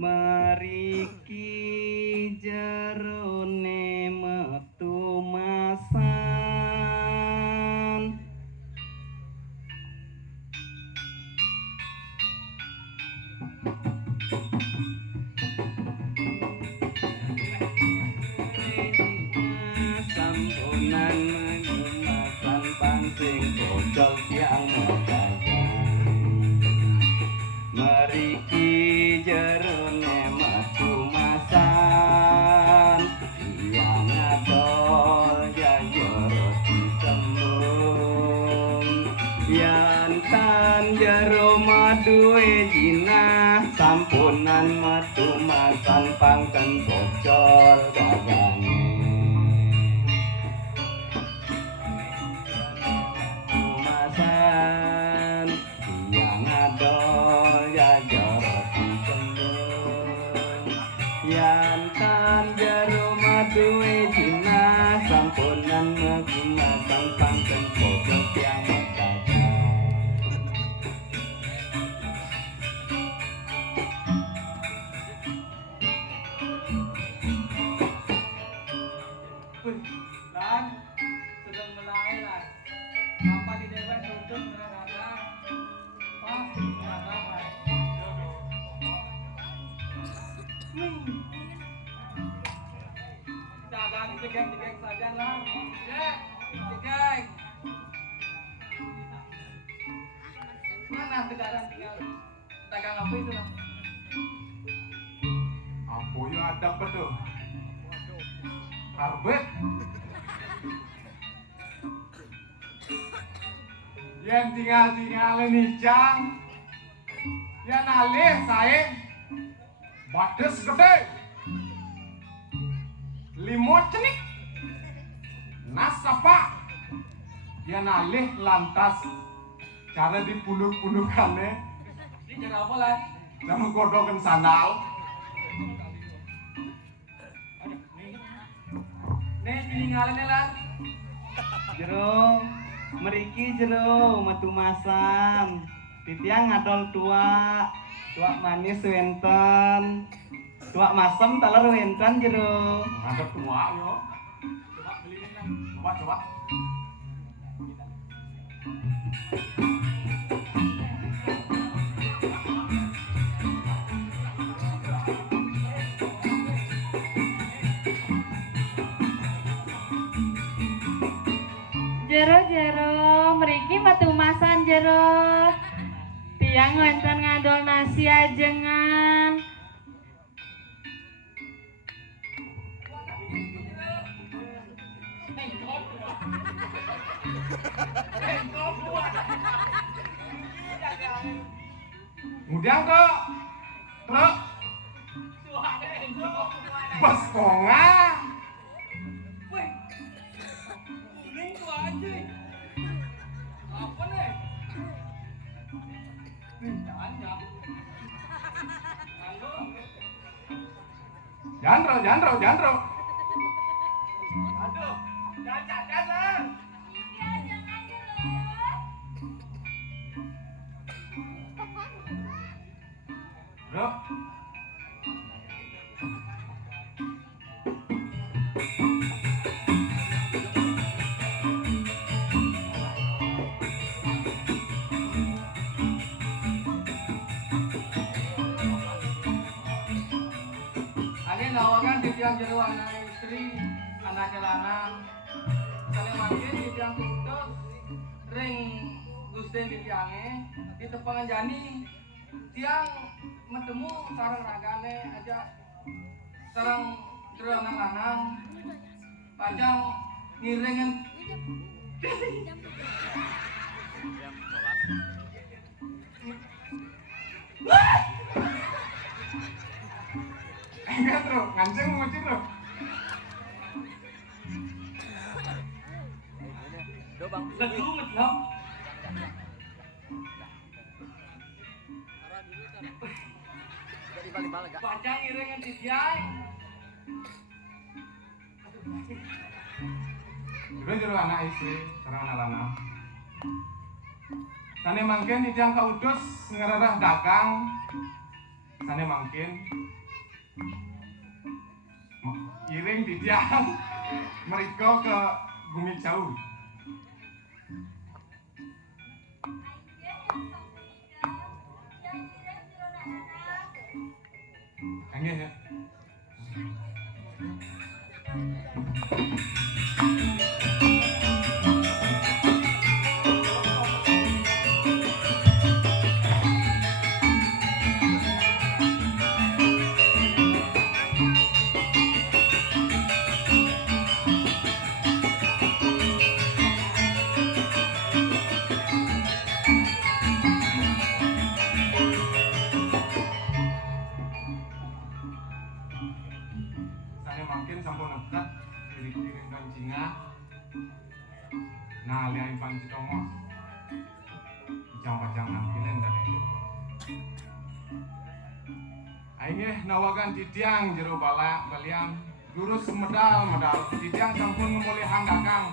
Meriki jerone metu masan sampunan menggunakan pancing bocol tiang medagang meriki jerone metu masan tiang adol jayo roti tembung yantan jero maduwe jinah sampunan metu masan pangken bocol dagange masan tiang adol jayo roti tembung yantan jero maduwe jinah sampunan metu masan pangken bocol tiang medagang Lan, sedang mulai lan. Apa di depan duduk dengan anak? Pas, anak lan. Dagang jegeng saja lan. Jegeng. Mana kendaraan tinggal? Dagang apa itu lan? Apa yang ada betul? Karbet. Yang tinggal ini jang. Yang alih saya. Batas gede. Limau cenik. Nas apa? Yang alih lantas. Cara dipuluk-pulukannya. Ini cara apa lan? Sama godokkan sandal. Nih tinggalin lan. jero meriki jero metu masan titiang ngadol tua manis wenten tua masem taler wenten jero Ngadep tua yo. Coba beliin lan. Coba. Jero mriki metu masan jero tiang wenten ngadol nasi ajengan Kemudian ke truk bus konga. Ini tuh aja. Apa nih? Jangan ya. Jandro. Aduh, jangan kan. Bro. Ane lawangan di tiang jero anak istri, anak lanang. Saling makin di tiang putus, ring gusten di tiangnya, di tepangan jani, tiang metemu sarang ragane aja, sarang jero anak lanang, panjang ngiringin. Enggak, Bro. Nganceng mau Bro. Ledu ngelam. Panjang ngiringin di tiang. Bro jero anak istri, sareng anak lanang. Sane mangkin ijang kaudus ngerereh dagang. Sane mangkin ngiring titiang mereka ke bumi jauh. Angin ya. Saya makin sampun nekat diri-diri kancingah. Nah, lihat panci tomos. Pajang-pajangan kalian dan itu. Aingeh nawagan titiang jero balak balian lurus medal titiang sampun ngemulihan dagang.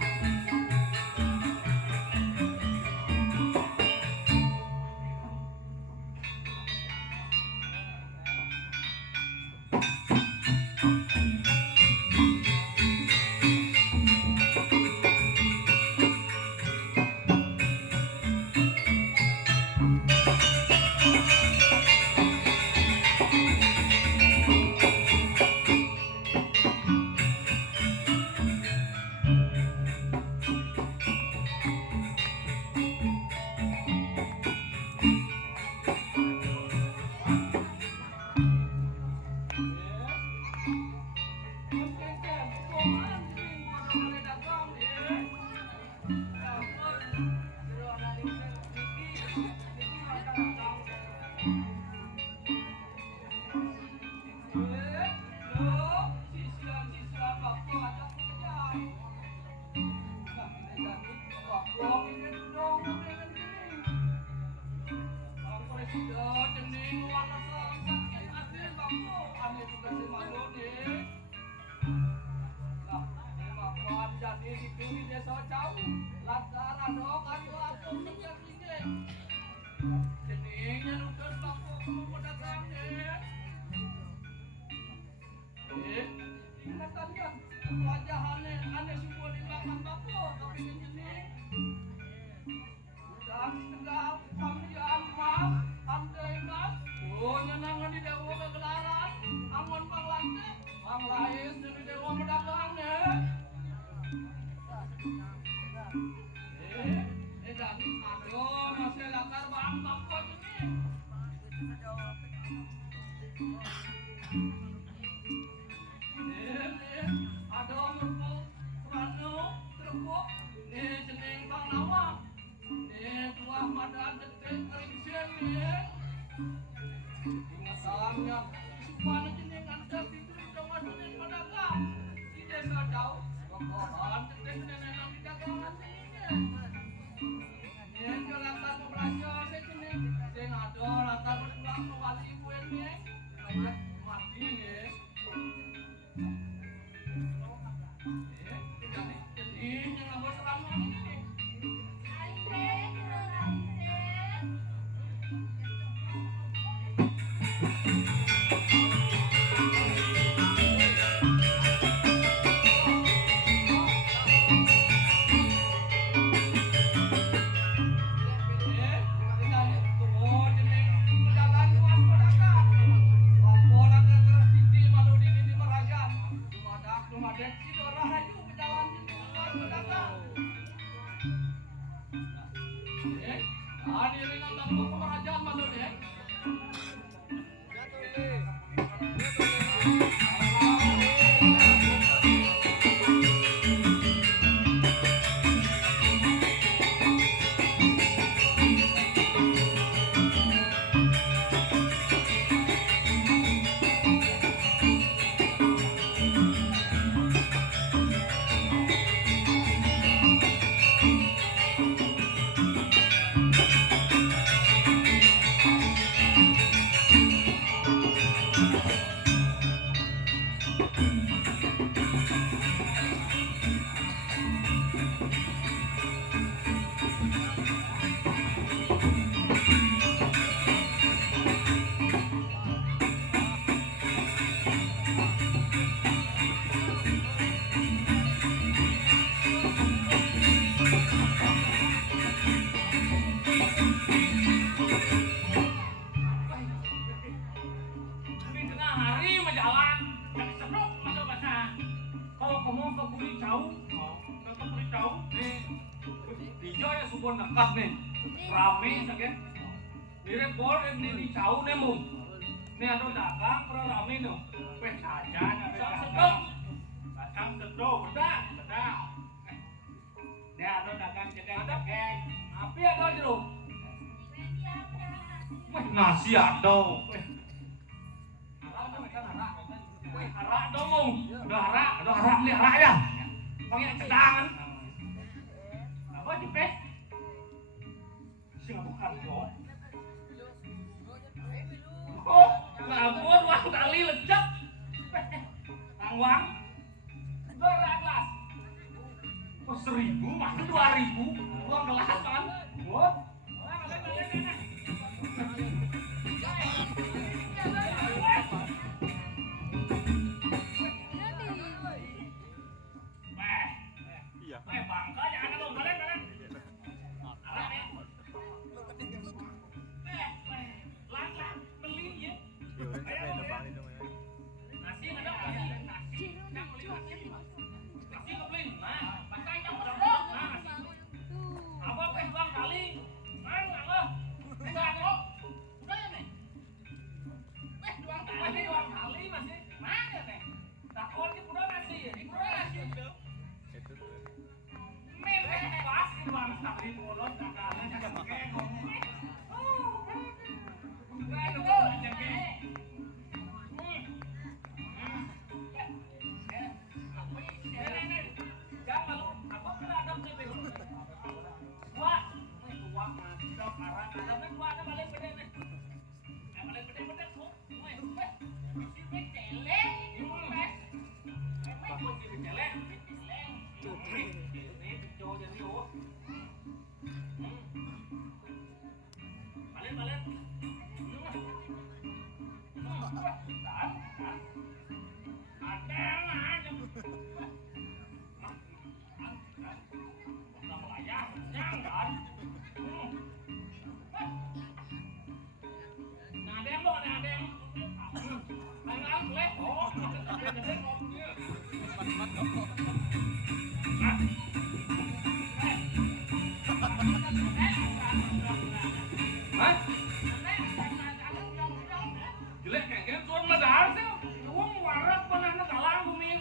angkat nih. Rame sakit. Mirip bol ini di jauh nih mu. Nih anu dagang pro rame no. Weh jajan ada sedang. Dagang sedang bedak. Nih anu dagang cekek. Api ada jeruk. Weh nasi ada. Weh. Harak dong mung. Udah harak nih harak ya. Pakai cedangan. Apa cepet? Siapa bukan dong? Oh, ngabur wang tali lecek. Tangwang. Berat. Oh 1.000, masa 2.000? Uang gelas kan? Oh. Bangka jangan dong, balen. Arah nih. Lan, beli ya. Nasi ada nasi. Nang beli nasi. Nasi kebeli. Nah, pakai yang berapa? Nah. Apa bang kali? Mana lo? Enggak lo. Udah ya nih. Dua kali masih. Mana nih? Takon di udah nasi. Di udah nasi. Pas bang kali bolot dagangan jaga kekong. Jelek kayak gitu tuan medar sih, uang warak pernah negalang bumi.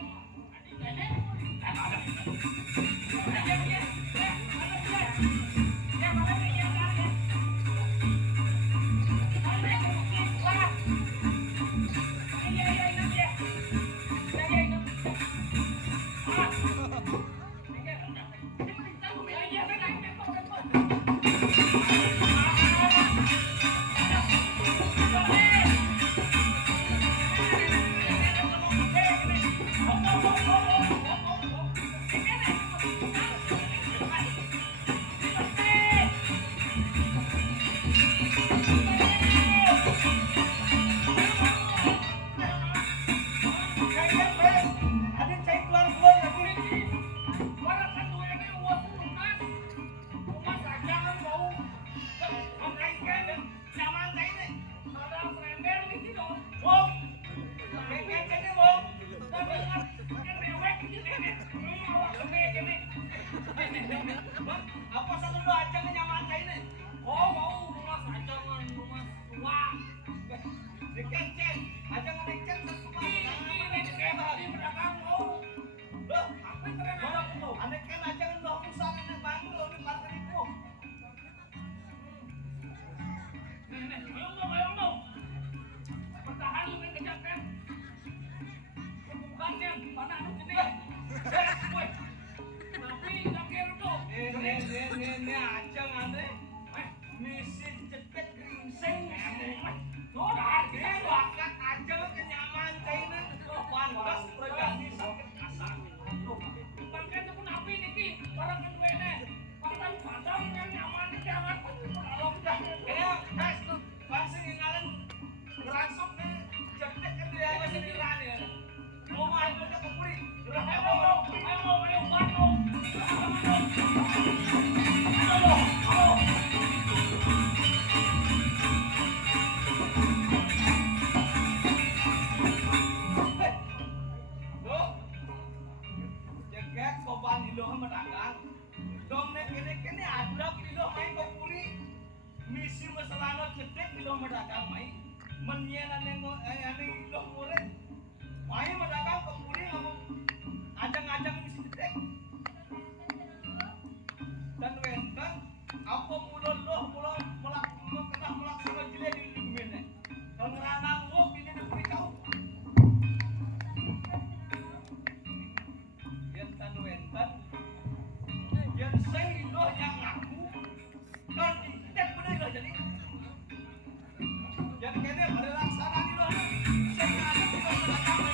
isi masalah cetek belum mendagang mai menyenan yang iloh murid mai mendagang kemudian ngomong ajang-ajang isi cetek dan wenten apa mulon loh mulon kena melaksanakan jile di lumene pengeranang wo ini diberi kau wenten yang saya iloh yang aku kan cetek bener iloh jadi kayaknya pada laksana iloh saya ada di belakang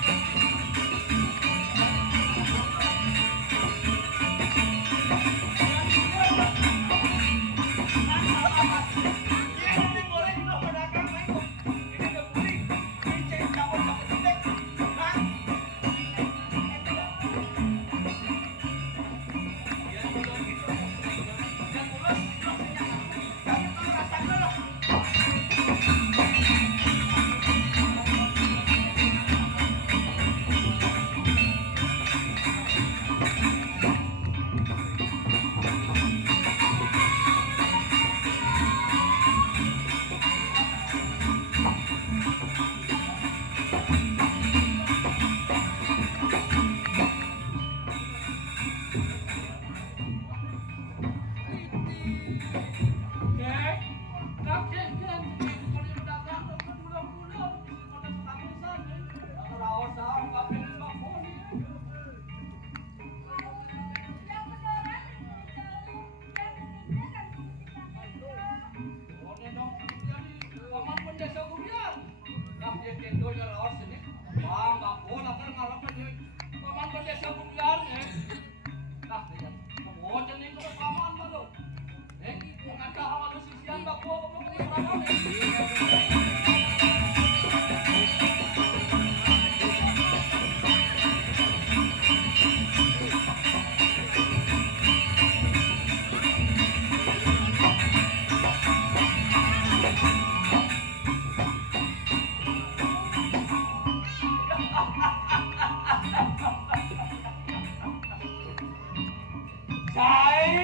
Cai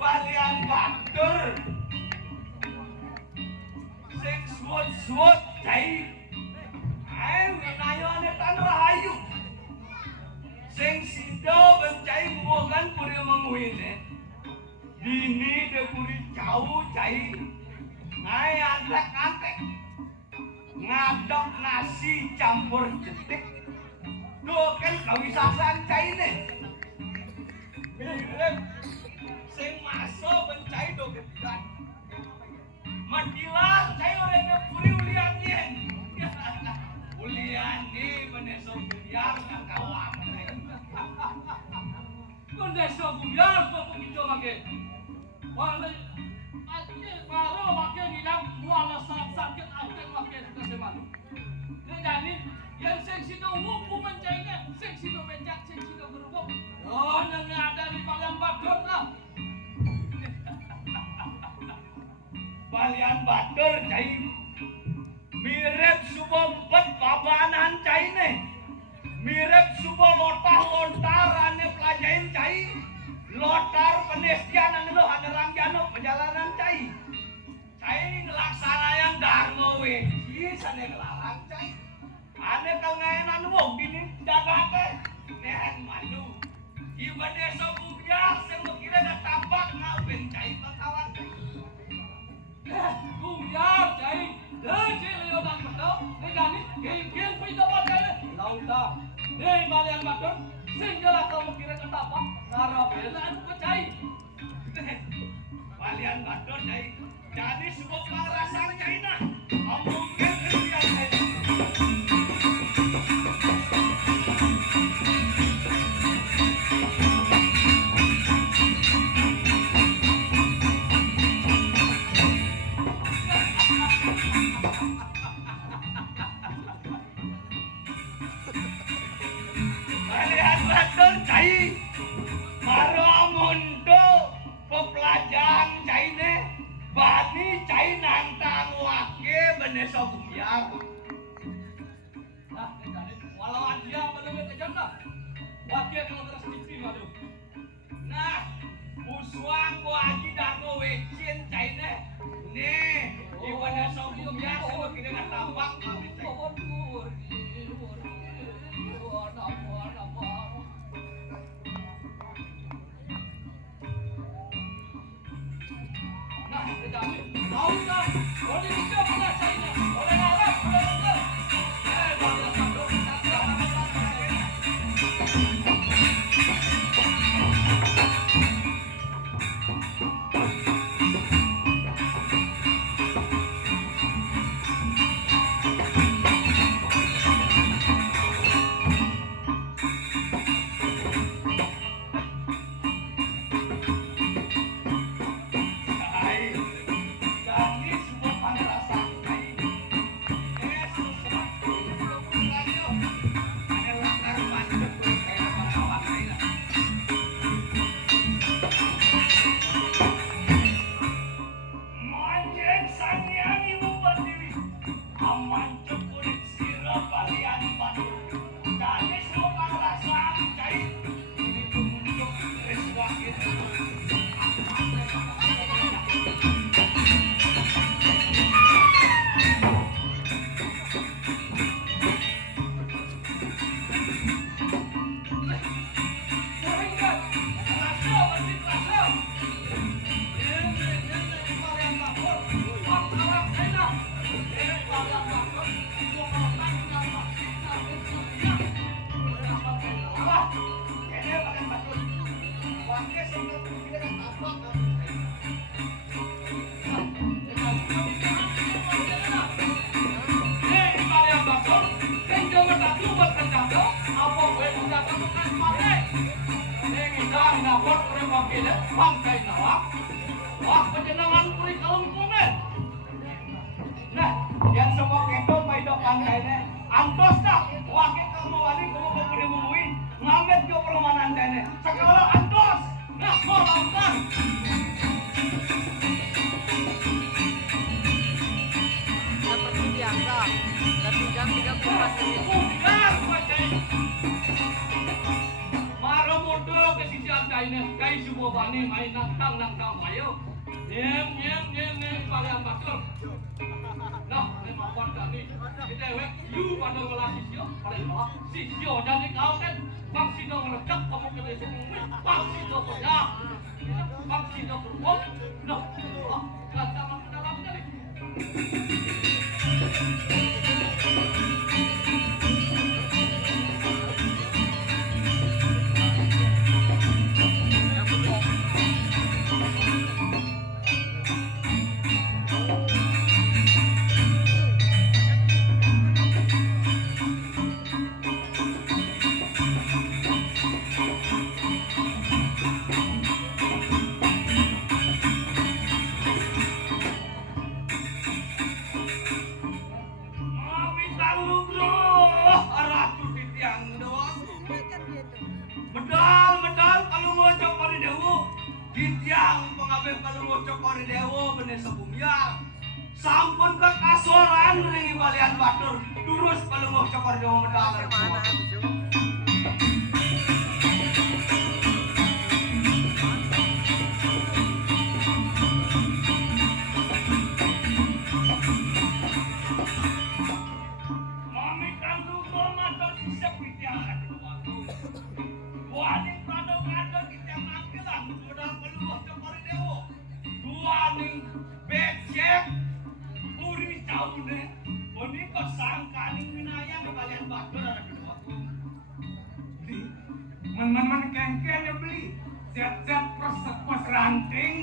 Balian Batur sing suwut-suwut cai ayo ngayo ane tan rahayu sing sido bencai muogan puri menguine dini de puri jauh cai ngai andrak antek ngadok nasi campur jetik do kan kawisasan cai ne mirip sing maso bencai do getiran matilah cai orangnya puri ulian yen ulian ni meneso buyar kan kawan meneso buyar to begitu make wala baru make nilang wala sakit aten make kita semalu jadi yang seksi do wuku mencainya seksi do bencak seksi do gerubuk oh yang ada di Balian Batur lah Balian Batur cai mirip subompet babanan cai ne mirip subo lontar ane pelajain cai lotar penestian ane lo haderang jano perjalanan cai ngelaksana yang darmo weki sane ngelarang cai ane kengenan wong bini jagake nehen malu iba desa bubiar sing kira da tapak ngaben cai kawan cai bubiar cai deje leo dan bedo negani geng pito padale lauta nei Balian Batur sing jala kau kira da tapak ngarapela aku cai Balian Batur cai jadi sebuah pangarasan cai nah omong kerja cai Balian Batur cai maro mundo pepelajaran cai ne bani cai nantang wake beneso buyar nah walau dia belum kejam lah wake kalau terus TV madu nah muswang ko aji dango wecin cai ne Nih, ibadah sombongnya sama kita nak tambak. Nah, kita tahu kan? Boleh bisa mana saya? Boleh ngarap, boleh ngarap. Boleh satu, Nah, yang semua keton may do pangkay na. Antos na, wakit kamu wali kamu mumui, ngamet yo permanan dene. Sekarang antos. Nah, kolongkan. Seperti biasa, 1 jam 34 menit. Bukan, Pak. Maro modo ke sisi ini, kai semua bani main nangkang ayo. Nem kalian bakal. Nah, memang warga nih. Kita wek you pada ngelah sisio, pada ngelah sisio dan kau kan bang sino meledak kamu ke desa bumi, bang sino punya, bang sino beruang. Nah, kata sama ke dalam kali. Medal kalau ngocok kori dewo, ditiang pengabe kalau ngocok kori dewo bener sebumyang. Sampun ke kasoran ringi balian batur, durus kalau ngocok kori dewo medal. Mami kan tuh matur siap ditiang aduh waktu. Waning kado-kado kita mangkilan modal peluang cokori dewo. Duaning becek puri caune. Boni kesangkaning winayang kalian batur ada kedua tuh. Beli, man kengken ya beli. Set persepos ranting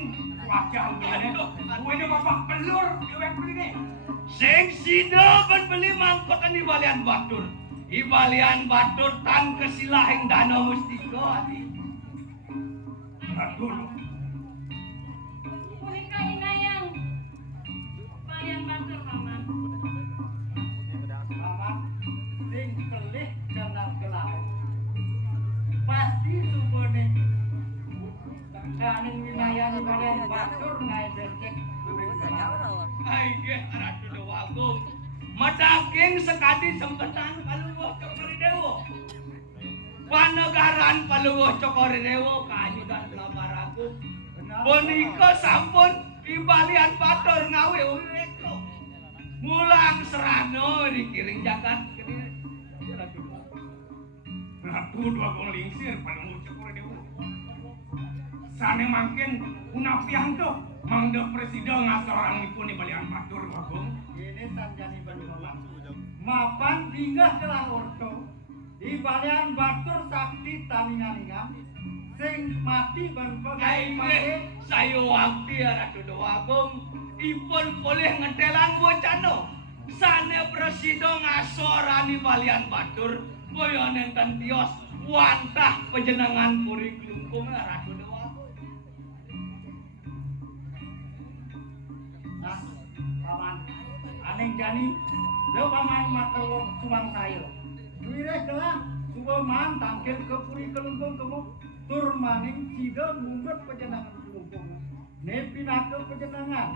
wajah beli. Gue bapak pelur kewek beli nih. Sing sida ben beli mangkotan di balian batur. Ibalian batur tan kesilahing danau mustika ati. Batur. Punika inayang. Balian batur paman. Paman sing kelih dan kelah. Pasti subone. Kaning wilayah balian batur ngai becek. Ai ge aratu dewagung. Madaking sekadi sempetan paluwuh cokori dewo. Panegaran paluwuh cokori dewo kajudan kelabaraku. Bonika sampun di balian batur ngawe ureko. Mulang serano dikiring jagat gede. Ratu dua gong lingsir pada ngucap ora dewa. Sane mangkin una pianto mangga presiden ngasorang ipun di balian batur bagong. Ini sanjani benulang. Mapan tinggal kelah orto di balian batur sakti taningan-ningan sing mati berbagai Aige sayo wakti Ratu Dewagong ipun boleh ngetelan bocano. Sane presiden ngasorani balian batur boyo nenten tios wantah pejenengan puri klungkung Ratu Dewagong. Nah, paman, aneh jani, lo paman makar wong suang sayo. Duire kelah, suwa man tangkil ke puri kelungkung kemu tur maning cida mungut pejenangan kelungkung. Nepinake pejenangan.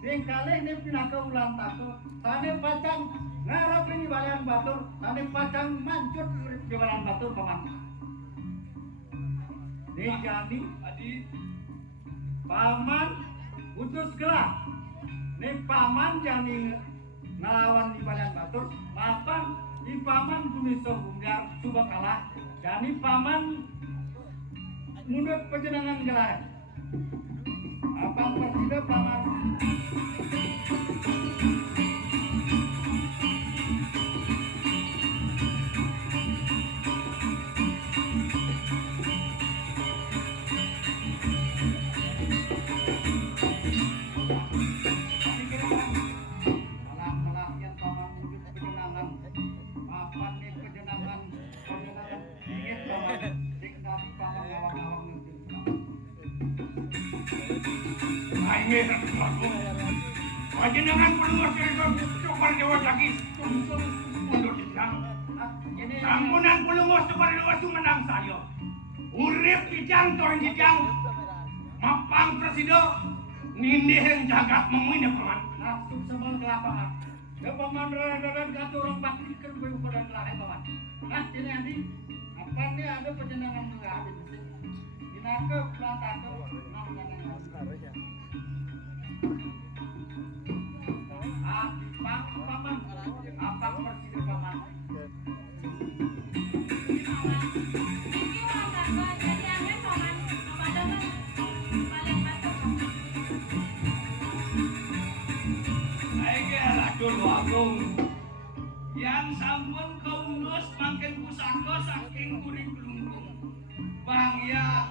Ding kalih nepinake ulang tako, tane pacang ngarap ini balian batur, tane pacang mancut di balian batur paman. Ding jani, Adi paman utus gelah. Nih paman jani ngelawan di balian batur, mapan di paman Gumiso Bunggar suba kalah. Jani paman mundur pejenangan gelah. Apa persida paman? Aige Ratu Bagong. Panjenengan pelungos keriton cokar dewa lagi tungsung mundur dijang. Sampunan pelungos cokar dewa menang sayo. Urip dijang toh dijang. Mapang presiden nindih jagat menguin ya paman. Langsung semua ke lapangan. Ya paman rada-rada kata orang bakti kan gue ukuran kelahi paman. Nah ini nanti apa nih ada penjenangan mengalir di sini. Dinake pelantake nang nang. Pak paman apa persida paman? Iki orang kagak jadi angin paman. Kepada kan balian batur paman. Aige Ratu Dewagong yang sampun kaunus mangken pusaka saking puri klungkung. Bang ya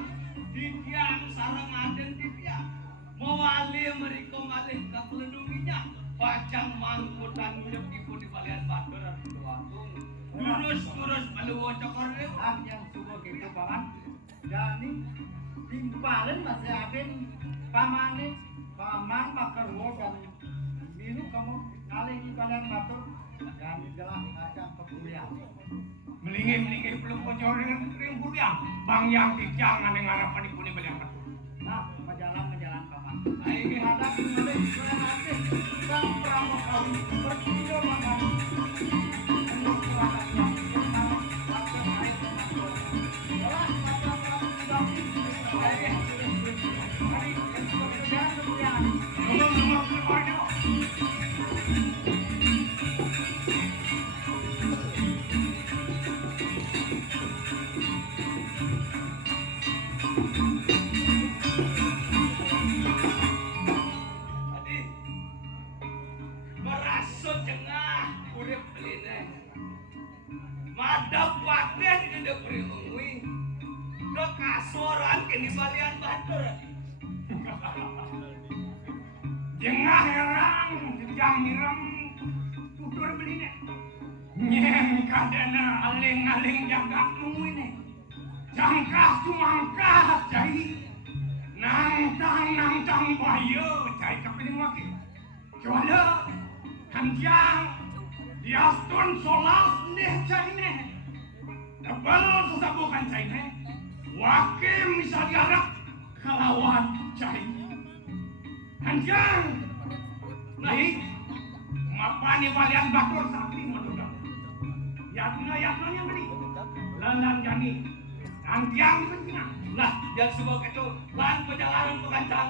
ditiang sareng aden ditiang mewali mereka malih kapelendunginya pacang mangkutan nyepipun di balian batur Ratu Dewagong. Lurus-lurus baluwo cokor dewa. Ah yang subuh gitu paman. Jani timpalen masih ada pamane paman makarwo dan biru kamu kali di badan batur dan jelas akan kemuliaan. Melingin belum bocor dengan ring budiang. Bang yang dijang ane ngarapan ipun di balian batur. Nah, menjalan paman. Aige Hadap mulai keren hati sang pramukawi bertiga paman. Untuk perangkat yang benar, akan air paman. Jelas kata pramukawi Aige hari kemuliaan kemuliaan. Ngomong cokar dewa. Adi merasuk jengah urip beline. Madap wakil di dede puri ngui. Ke kasoran ke di balian batur. Jengah herang, dijang mireng, tutur beline. Nyeng kadana aling-aling jagat ini. Jangkah cumangkah cai. Nang tang bayo cai kapiling wakil. Coba kanjang diastun solas nih cai nih. Tebal sesabukan cai nih. Wakil bisa diarap kalawan cai. Kanjang, nih, mapani balian batur sakti menurut. Yatna yang beri, lelan jani, kanjang penting. Lah, jangan semua itu lan perjalanan pengancang